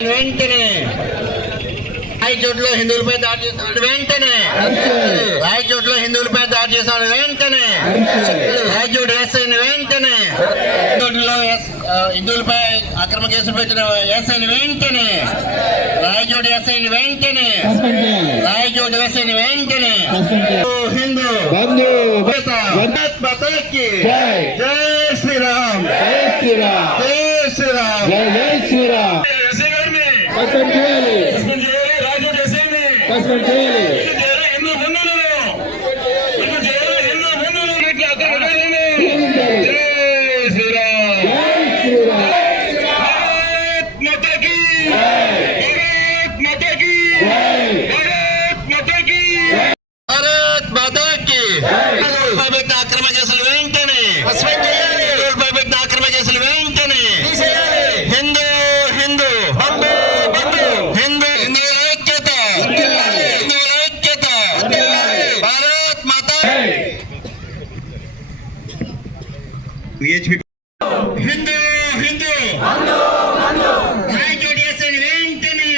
వెంటనే రాయచోట్లో హిందువులపై దాడి చేస్తాడు వెంటనే రాయచోట్లో హిందువులపై దాడి చేస్తాడు వెంటనే రాయచోటు ఎస్ఐని వెంటనే హిందువులపై అక్రమ కేసులు పెట్టిన ఎస్ఐని వెంటనే రాయచోటు ఎస్ఐని వెంటనే రాయచోటు ఎస్ఐని వెంటనే హిందూ జై శ్రీరామ్ జై శ్రీరామ్ జై శ్రీరామ్ జై శ్రీరామ్ అక్రమ కేసులు వెంటనే అక్రమ కేసులు వెంటనే హిందూ హిందూ హిందూ హిందువుల ఐక్యత హిందువుల ఐక్యత భారత్ మాతా హిందూ హిందూ రాయచోటు ఎస్ఐని వెంటనే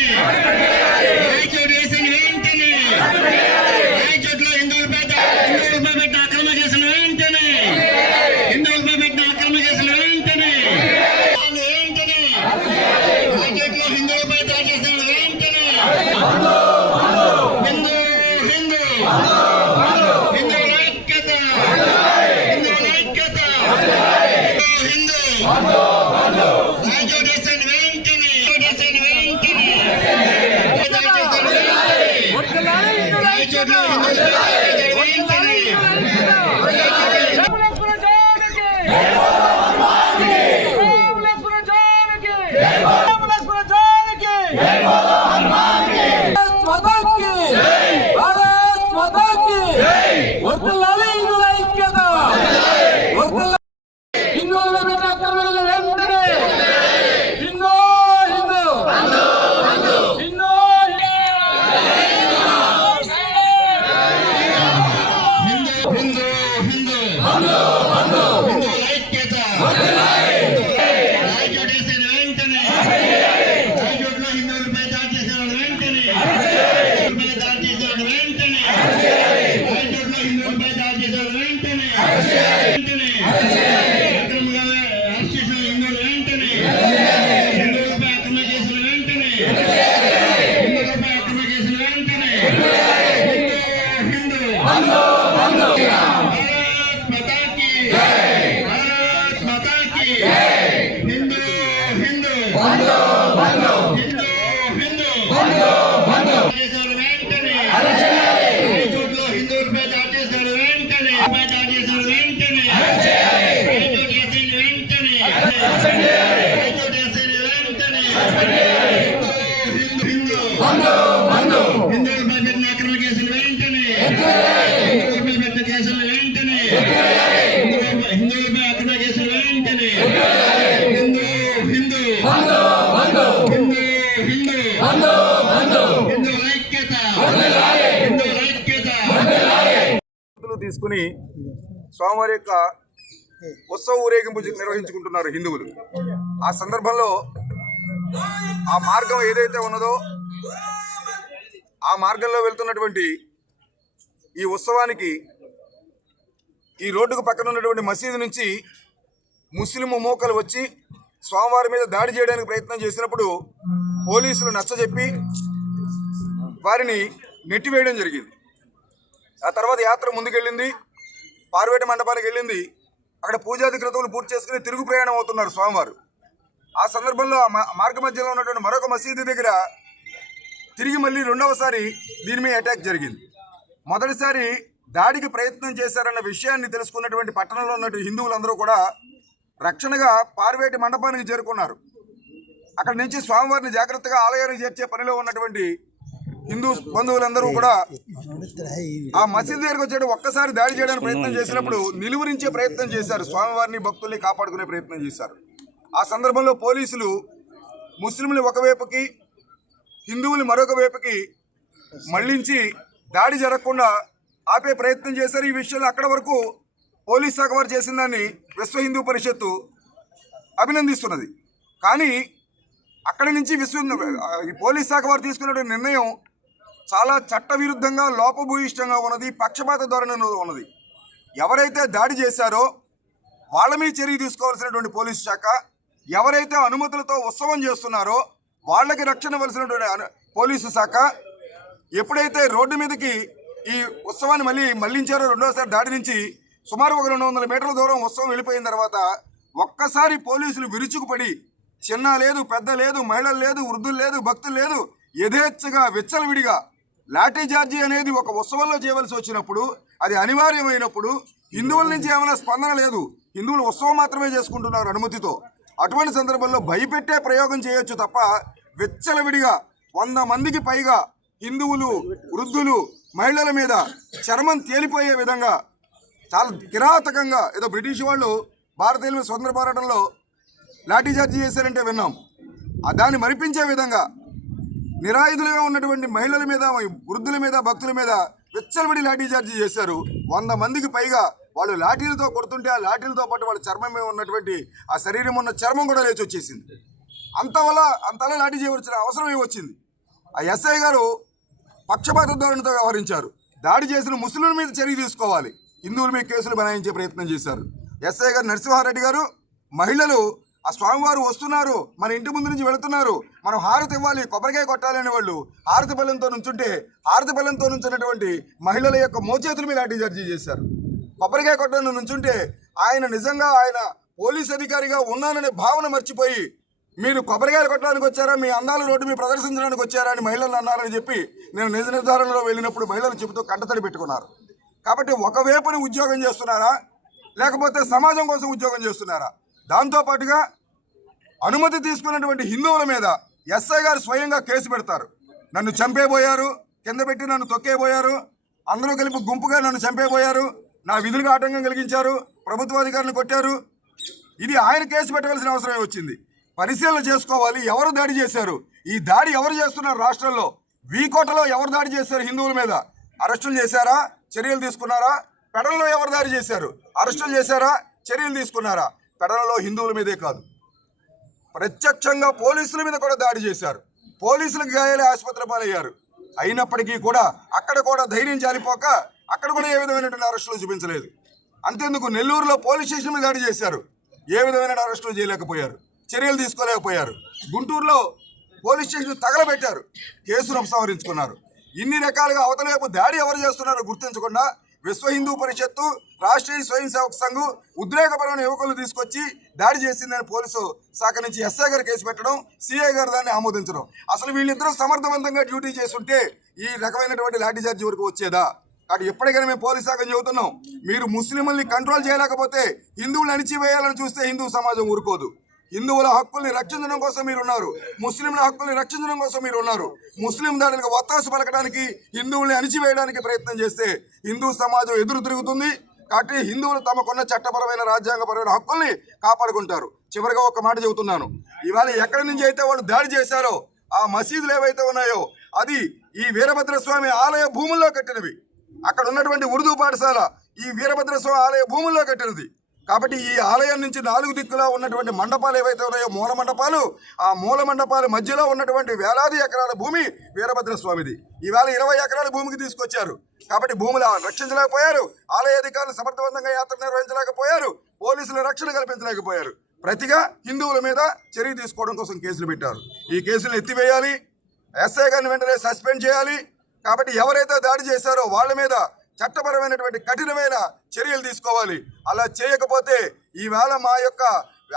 రాయచోటు ఎస్ఐని వెంటనే రాయచోటులో హిందువులపై పెట్టిన అక్రమ కేసులు వెంటనే హిందువులపై పెట్టిన అక్రమ కేసులు వెంటనే వెంటనే రాయచోటులో హిందువులపై దాడి చేసిన వెంటనే హిందూ హిందూ హిందువుల ఐక్యత హిందువుల ఐక్యత హిందూ రాయచోటు ఎస్ఐని వెంటనే ఎస్ఐని వెంటనే రాయచోటులో తీసుకుని స్వామివారి యొక్క ఉత్సవ ఊరేగింపు నిర్వహించుకుంటున్నారు హిందువులు. ఆ సందర్భంలో ఆ మార్గం ఏదైతే ఉన్నదో ఆ మార్గంలో వెళ్తున్నటువంటి ఈ ఉత్సవానికి ఈ రోడ్డుకు పక్కన ఉన్నటువంటి మసీదు నుంచి ముస్లిం మూకలు వచ్చి స్వామివారి మీద దాడి చేయడానికి ప్రయత్నం చేసినప్పుడు పోలీసులు నచ్చజెప్పి వారిని నెట్టివేయడం జరిగింది. ఆ తర్వాత యాత్ర ముందుకెళ్ళింది, పార్వేట మండపానికి వెళ్ళింది. అక్కడ పూజాది క్రతువులు పూర్తి చేసుకుని తిరుగు ప్రయాణం అవుతున్నారు స్వామివారు. ఆ సందర్భంలో మార్గ మధ్యలో ఉన్నటువంటి మరొక మసీదు దగ్గర తిరిగి మళ్ళీ రెండవసారి దీని మీద అటాక్ జరిగింది. మొదటిసారి దాడికి ప్రయత్నం చేశారన్న విషయాన్ని తెలుసుకున్నటువంటి పట్టణంలో ఉన్నటువంటి హిందువులందరూ కూడా రక్షణగా పార్వేటి మండపానికి చేరుకున్నారు. అక్కడ నుంచి స్వామివారిని జాగ్రత్తగా ఆలయానికి చేర్చే పనిలో ఉన్నటువంటి హిందూ బంధువులందరూ కూడా ఆ మసీదు దగ్గరకు వచ్చేట ఒక్కసారి దాడి చేయడానికి ప్రయత్నం చేసినప్పుడు నిలువరించే ప్రయత్నం చేశారు. స్వామివారిని భక్తుల్ని కాపాడుకునే ప్రయత్నం చేశారు. ఆ సందర్భంలో పోలీసులు ముస్లింలు ఒకవైపుకి హిందువులు మరొక వైపుకి మళ్లించి దాడి జరగకుండా ఆపే ప్రయత్నం చేశారు. ఈ విషయంలో అక్కడ వరకు పోలీస్ శాఖ వారు చేసిన దాన్ని విశ్వ హిందూ పరిషత్తు అభినందిస్తున్నది. కానీ అక్కడి నుంచి ఈ పోలీస్ శాఖ వారు తీసుకున్న నిర్ణయం చాలా చట్టవిరుద్ధంగా లోపభూయిష్టంగా ఉన్నది, పక్షపాత ధోరణిలో ఉన్నది. ఎవరైతే దాడి చేశారో వాళ్ళ మీద చర్య తీసుకోవాల్సినటువంటి పోలీసు శాఖ, ఎవరైతే అనుమతులతో ఉత్సవం చేస్తున్నారో వాళ్ళకి రక్షణ ఇవ్వాల్సినటువంటి పోలీసు శాఖ, ఎప్పుడైతే రోడ్డు మీదకి ఈ ఉత్సవాన్ని మళ్లించారో రెండోసారి దాడి నుంచి సుమారు ఒక 200 మీటర్ల దూరం ఉత్సవం వెళ్ళిపోయిన తర్వాత ఒక్కసారి పోలీసులు విరుచుకుపడి చిన్న లేదు, పెద్ద లేదు, మహిళలు లేదు, వృద్ధులు లేదు, భక్తులు లేదు, యథేచ్ఛగా విచ్చలవిడిగా లాఠీ చార్జీ అనేది ఒక ఉత్సవంలో చేయవలసి వచ్చినప్పుడు, అది అనివార్యమైనప్పుడు హిందువుల నుంచి ఏమైనా స్పందన లేదు. హిందువులు ఉత్సవం మాత్రమే చేసుకుంటున్నారు అనుమతితో. అటువంటి సందర్భంలో భయపెట్టే ప్రయోగం చేయొచ్చు తప్ప విచ్చలవిడిగా 100 మందికి పైగా హిందువులు, వృద్ధులు, మహిళల మీద చర్మం తేలిపోయే విధంగా చాలా కిరాతకంగా, ఏదో బ్రిటిష్ వాళ్ళు భారతీయుల మీద స్వతంత్ర పోరాటంలో లాఠీ చార్జీ చేశారంటే విన్నాం. దాన్ని మరిపించే విధంగా నిరాయుధులుగా ఉన్నటువంటి మహిళల మీద, వృద్ధుల మీద, భక్తుల మీద విచ్చలవిడి లాఠీ చార్జీ చేశారు. 100 మందికి పైగా వాళ్ళు లాఠీలతో కొడుతుంటే ఆ లాఠీలతో పాటు వాళ్ళ చర్మం మీద ఉన్నటువంటి ఆ శరీరం ఉన్న చర్మం కూడా లేచి వచ్చేసింది. అంతలా లాఠీ చేయవలసిన అవసరం ఏమొచ్చింది? ఆ ఎస్ఐ గారు పక్షపాత ధోరణితో వ్యవహరించారు. దాడి చేసిన ముస్లింల మీద చర్య తీసుకోవాలి, హిందువుల మీద కేసులు బనాయించే ప్రయత్నం చేశారు. ఎస్ఐ గారు నరసింహారెడ్డి గారు, మహిళలు ఆ స్వామివారు వస్తున్నారు, మన ఇంటి ముందు నుంచి వెళుతున్నారు, మనం హారతి ఇవ్వాలి, కొబ్బరికాయ కొట్టాలని వాళ్ళు హారతి బలంతో నుంచుంటే హారతి బలంతో నుంచున్నటువంటి మహిళల యొక్క మోచేతుల మీద లాఠీ చార్జీ చేశారు. కొబ్బరికాయ కొట్టడం నుంచుంటే ఆయన నిజంగా ఆయన పోలీస్ అధికారిగా ఉన్నాననే భావన మర్చిపోయి మీరు కొబ్బరికాయలు కొట్టడానికి వచ్చారా, మీ అందాల రోడ్డు మీద ప్రదర్శించడానికి వచ్చారా అని మహిళలు అన్నారని చెప్పి నేను నిజ నిర్ధారణలో వెళ్ళినప్పుడు మహిళలు చెబుతూ కంటతడి పెట్టుకున్నారు. కాబట్టి ఒకవైపుని ఉద్యోగం చేస్తున్నారా, లేకపోతే సమాజం కోసం ఉద్యోగం చేస్తున్నారా? దాంతోపాటుగా అనుమతి తీసుకున్నటువంటి హిందువుల మీద ఎస్ఐ గారు స్వయంగా కేసు పెడతారు. నన్ను చంపేబోయారు, కింద పెట్టి నన్ను తొక్కేబోయారు, అందరూ కలిపి గుంపుగా నన్ను చంపేబోయారు, నా విధులకు ఆటంకం కలిగించారు, ప్రభుత్వాధికారులు కొట్టారు. ఇది ఆయన కేసు పెట్టవలసిన అవసరమే వచ్చింది. పరిశీలన చేసుకోవాలి, ఎవరు దాడి చేశారు, ఈ దాడి ఎవరు చేస్తున్నారు రాష్ట్రంలో. వీకోటలో ఎవరు దాడి చేశారు హిందువుల మీద, అరెస్టులు చేశారా, చర్యలు తీసుకున్నారా? పెడలలో ఎవరు దాడి చేశారు, అరెస్టులు చేశారా, చర్యలు తీసుకున్నారా? పెడలలో హిందువుల మీదే కాదు, ప్రత్యక్షంగా పోలీసుల మీద కూడా దాడి చేశారు. పోలీసులకు గాయాలే ఆసుపత్రి పాలయ్యారు. అయినప్పటికీ కూడా అక్కడ కూడా ధైర్యం జారిపోక అక్కడ కూడా ఏ విధమైనటువంటి అరెస్టులు చూపించలేదు. అంతేందుకు నెల్లూరులో పోలీస్ స్టేషన్ మీద దాడి చేశారు, ఏ విధమైన అరెస్టులు చేయలేకపోయారు, చర్యలు తీసుకోలేకపోయారు. గుంటూరులో పోలీస్ స్టేషన్ తగలబెట్టారు, కేసును ఉపసంహరించుకున్నారు. ఇన్ని రకాలుగా అవతల వైపు దాడి ఎవరు చేస్తున్నారో గుర్తించకుండా విశ్వ హిందూ పరిషత్తు, రాష్ట్రీయ స్వయం సేవక సంఘం ఉద్రేకపరమైన యువకులను తీసుకొచ్చి దాడి చేసిందని పోలీసు శాఖ నుంచి ఎస్ఐ గారు కేసు పెట్టడం, సిఐ గారు దాన్ని ఆమోదించడం. అసలు వీళ్ళిద్దరూ సమర్థవంతంగా డ్యూటీ చేస్తుంటే ఈ రకమైనటువంటి లాఠీ చార్జీ వరకు వచ్చేదా? కాబట్టి ఎప్పటికైనా మేము పోలీస్ శాఖను చెబుతున్నాం, మీరు ముస్లింలని కంట్రోల్ చేయలేకపోతే హిందువులను అణిచివేయాలని చూస్తే హిందూ సమాజం ఊరుకోదు. హిందువుల హక్కుల్ని రక్షించడం కోసం మీరు ఉన్నారు, ముస్లింల హక్కుల్ని రక్షించడం కోసం మీరు ఉన్నారు. ముస్లిం దాడులకు ఒత్తాసు పలకడానికి, హిందువుల్ని అణిచివేయడానికి ప్రయత్నం చేస్తే హిందూ సమాజం ఎదురు తిరుగుతుంది. కాబట్టి హిందువులు తమకున్న చట్టపరమైన, రాజ్యాంగపరమైన హక్కుల్ని కాపాడుకుంటారు. చివరిగా ఒక మాట చెబుతున్నాను, ఇవాళ ఎక్కడి నుంచి అయితే వాళ్ళు దాడి చేశారో ఆ మసీదులు ఏవైతే ఉన్నాయో అది ఈ వీరభద్రస్వామి ఆలయ భూముల్లో కట్టినవి. అక్కడ ఉన్నటువంటి ఉర్దూ పాఠశాల ఈ వీరభద్రస్వామి ఆలయ భూముల్లో కట్టినది. కాబట్టి ఈ ఆలయం నుంచి 4 దిక్కులా ఉన్నటువంటి మండపాలు ఏవైతే ఉన్నాయో మూల మండపాలు, ఆ మూల మండపాల మధ్యలో ఉన్నటువంటి వేలాది ఎకరాల భూమి వీరభద్రస్వామిది. ఈవేళ 20 ఎకరాల భూమికి తీసుకొచ్చారు. కాబట్టి భూములు రక్షించలేకపోయారు, ఆలయ అధికారులు సమర్థవంతంగా యాత్ర నిర్వహించలేకపోయారు, పోలీసులు రక్షణ కల్పించలేకపోయారు. ప్రతిగా హిందువుల మీద చర్య తీసుకోవడం కోసం కేసులు పెట్టారు. ఈ కేసులను ఎత్తివేయాలి, ఎస్ఐ గారిని వెంటనే సస్పెండ్ చేయాలి. కాబట్టి ఎవరైతే దాడి చేశారో వాళ్ళ మీద చట్టపరమైనటువంటి కఠినమైన చర్యలు తీసుకోవాలి. అలా చేయకపోతే ఈవేళ మా యొక్క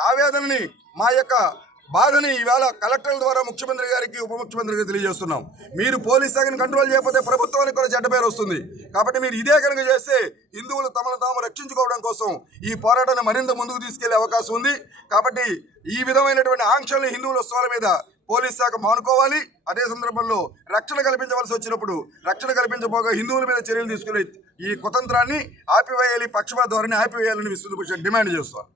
ఆవేదనని, మా యొక్క బాధని ఈవేళ కలెక్టర్ల ద్వారా ముఖ్యమంత్రి గారికి, ఉప ముఖ్యమంత్రి గారికి తెలియజేస్తున్నాం. మీరు పోలీస్ శాఖను కంట్రోల్ చేయకపోతే ప్రభుత్వానికి కూడా చెడ్డ పేరు వస్తుంది. కాబట్టి మీరు ఇదే కనుక చేస్తే హిందువులు తమను తాము రక్షించుకోవడం కోసం ఈ పోరాటాన్ని మరింత ముందుకు తీసుకెళ్లే అవకాశం ఉంది. కాబట్టి ఈ విధమైనటువంటి ఆంక్షల్ని హిందువుల ఉత్సవాల మీద పోలీస్ శాఖ మానుకోవాలి. అదే సందర్భంలో రక్షణ కల్పించవలసి వచ్చినప్పుడు రక్షణ కల్పించబోగా హిందువుల మీద చర్యలు తీసుకునే ఈ కుతంత్రాన్ని ఆపివేయాలి, పక్షపాత ధోరణి ఆపివేయాలని విశ్వ పరిషత్ డిమాండ్ చేస్తారు.